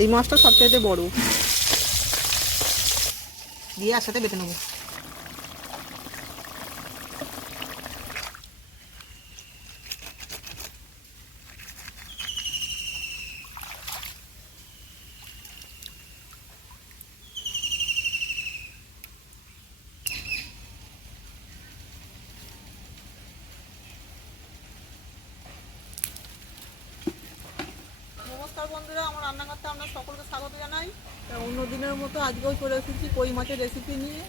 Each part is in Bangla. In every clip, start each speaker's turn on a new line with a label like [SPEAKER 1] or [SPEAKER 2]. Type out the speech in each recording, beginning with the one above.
[SPEAKER 1] এই মাছটা সবচাইতে বড়। দিয়ে একসাথে বেটে নেব। বন্ধুরা আমার সকলকে স্বাগত জানাই। অন্য দিনের মতো আজকেও চলে এসেছি কই মাছের রেসিপি নিয়ে।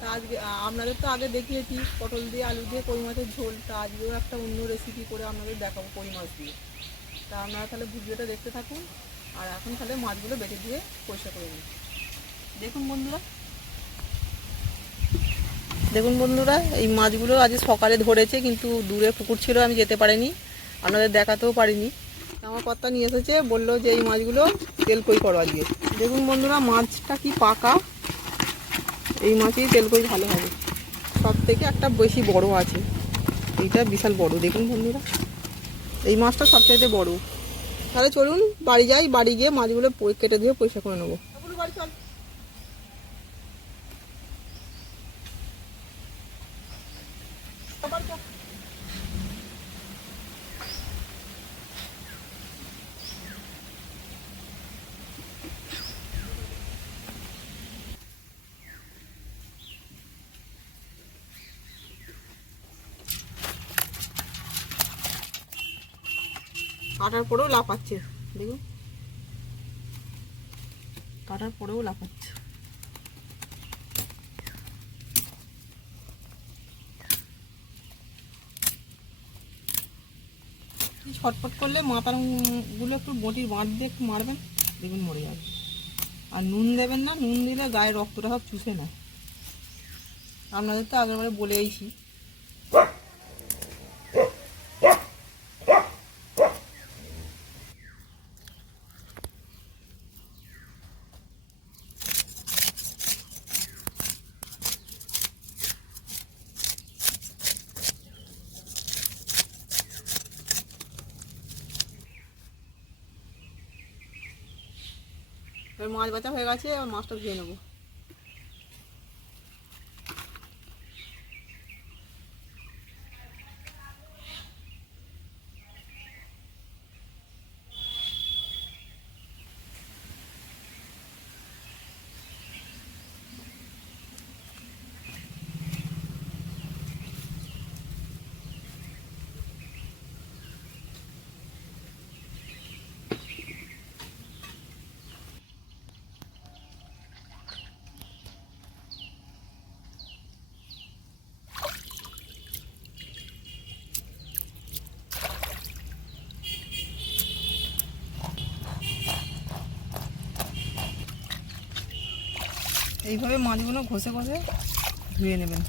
[SPEAKER 1] তা আজকে আপনাদের তো আগে দেখিয়েছি, পটল দিয়ে, আলু দিয়ে কই মাছের ঝোল। তা আজকেও একটা অন্য রেসিপি করে আপনাদের দেখাবো কই মাছ দিয়ে। তা আপনারা তাহলে ভিডিওটা দেখতে থাকুন, আর এখন তাহলে মাছগুলো বেটে দিয়ে পরিষ্কার করে নিন। দেখুন বন্ধুরা। দেখুন বন্ধুরা, এই মাছগুলো আজ সকালে ধরেছে, কিন্তু দূরে পুকুর ছিল, আমি যেতে পারিনি। আপনাদের দেখাতেও পারিনি। আমার কর্তা নিয়ে এসেছে, বলল যে এই মাছগুলো তেল কই করো আজকে। দেখুন বন্ধুরা, মাছটা কি পাকা? এই মাছই তেল কই ভালো হবে। সব থেকে একটা বেশি বড় আছে। এইটা বিশাল বড়, দেখুন বন্ধুরা। এই মাছটা সবচাইতে বড়। তাহলে চলুন, বাড়ি যাই, বাড়ি গিয়ে মাছগুলো কেটে দিয়ে পরিষ্কার করে নেব। চল কাটার পরেও লাফাচ্ছে। দেখুন। কাটার পরেও লাফাচ্ছে। ছটফট করলে মাথারগুলো একটু বটির বাঁট দিয়ে একটু মারবেন, দেখবেন মরে যাবে। আর নুন দেবেন না, নুন দিলে গায়ে রক্তটা সব চুষে নেয়। আপনাদের তো আগেরবারে বলে এবার মাছ বাচ্চা হয়ে গেছে এবার মাছটা ধুয়ে নেব। এইভাবে মাছগুলো ঘষে ঘষে ধুয়ে নেবেন।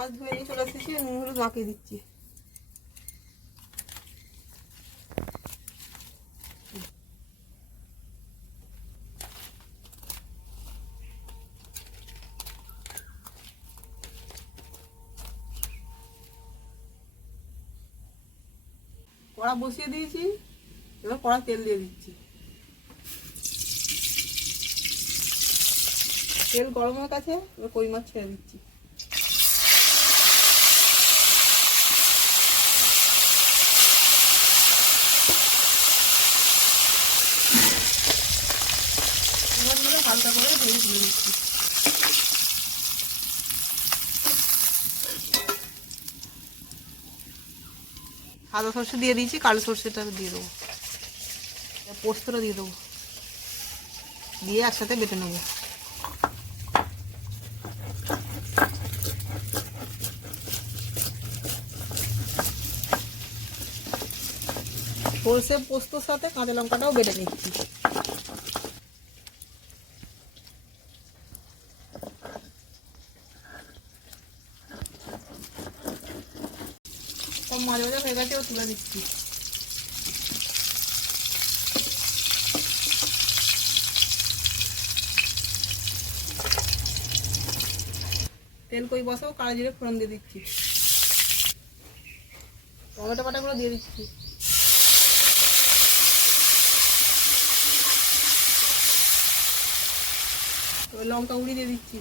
[SPEAKER 1] মাছ ধুয়ে নিয়ে চলে এসেছি নুন মাখিয়ে দিচ্ছি। কড়া বসিয়ে দিয়েছি, এবার কড়া তেল দিয়ে দিচ্ছি। তেল গরম হয়ে গেছে, এবার কই মাছ ছেড়ে দিচ্ছি এবার ধরে হালকা করে ভেজে দিচ্ছি সাদা সর্ষে দিয়ে দিয়েছি, কালো সর্ষেটা দিয়ে দেবো। পোস্তটা দিয়ে দেবো। দিয়ে একসাথে বেটে নেব। সর্ষে পোস্তর সাথে কাঁচা লঙ্কাটাও বেটে নিচ্ছি। সব মাঝে হয়ে গেছে ও তুলে দিচ্ছি। তেল কই বসাও, কালো জিরে ফোড়ন দিয়ে দিচ্ছি। টমেটো বাটাগুলো দিয়ে দিচ্ছি। লঙ্কা গুঁড়ি দিয়ে দিচ্ছি।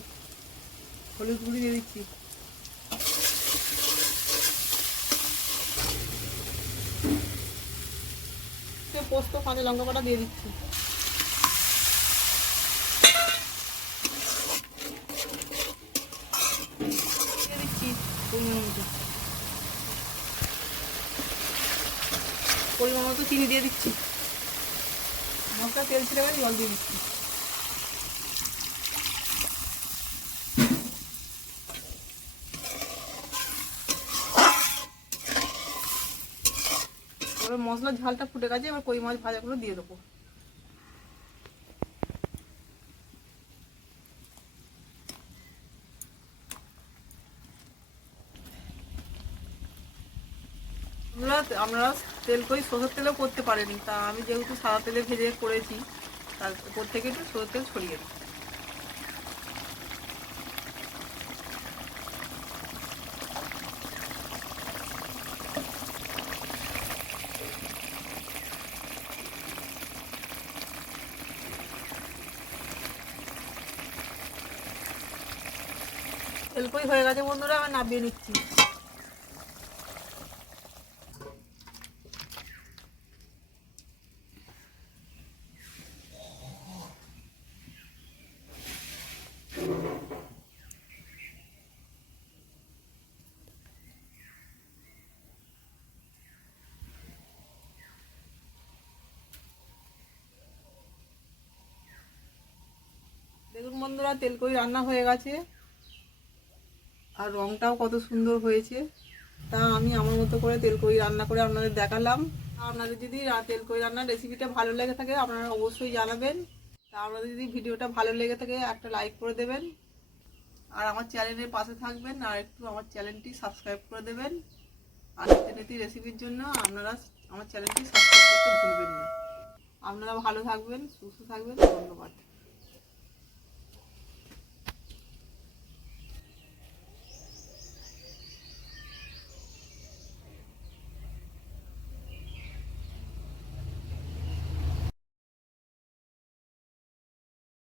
[SPEAKER 1] হলুদ গুঁড়ি দিয়ে দিচ্ছি। পোস্ত, কাঁচা লঙ্কা কটা দিয়ে দিচ্ছি। পরিমাণ মতো। পরিমাণ মতো চিনি দিয়ে দিচ্ছি। মশলা, তেল ছেড়ে জল দিয়ে দিচ্ছি এবার মশলার ঝালটা ফুটে গেছে, এবার কই মাছ ভাজাগুলো দিয়ে দেবো। আপনারা তেল কই, সরষের তেলেও করতে পারেন, তা আমি যেহেতু সাদা তেলে ভেজে করেছি, তার উপর থেকে একটু সরষের তেল ছড়িয়ে দিই। তেল কই হয়ে গেছে বন্ধুরা আমি নামিয়ে নিচ্ছি। দেখুন বন্ধুরা তেলকই রান্না হয়ে গেছে। আর রংটাও কত সুন্দর হয়েছে। তা আমি আমার মতো করে তেলকই রান্না করে আপনাদের দেখালাম। আপনাদের যদি তেলকই রান্নার রেসিপিটা ভালো লেগে থাকে, আপনারা অবশ্যই জানাবেন। তা আপনাদের যদি ভিডিওটা ভালো লেগে থাকে, একটা লাইক করে দেবেন। আর আমার চ্যানেলের পাশে থাকবেন, আর একটু আমার চ্যানেলটি সাবস্ক্রাইব করে দেবেন। আর নিত্যনীতি রেসিপির জন্য আপনারা আমার চ্যানেলটি সাবস্ক্রাইব করতে ভুলবেন না। আপনারা ভালো থাকবেন, সুস্থ থাকবেন, ধন্যবাদ।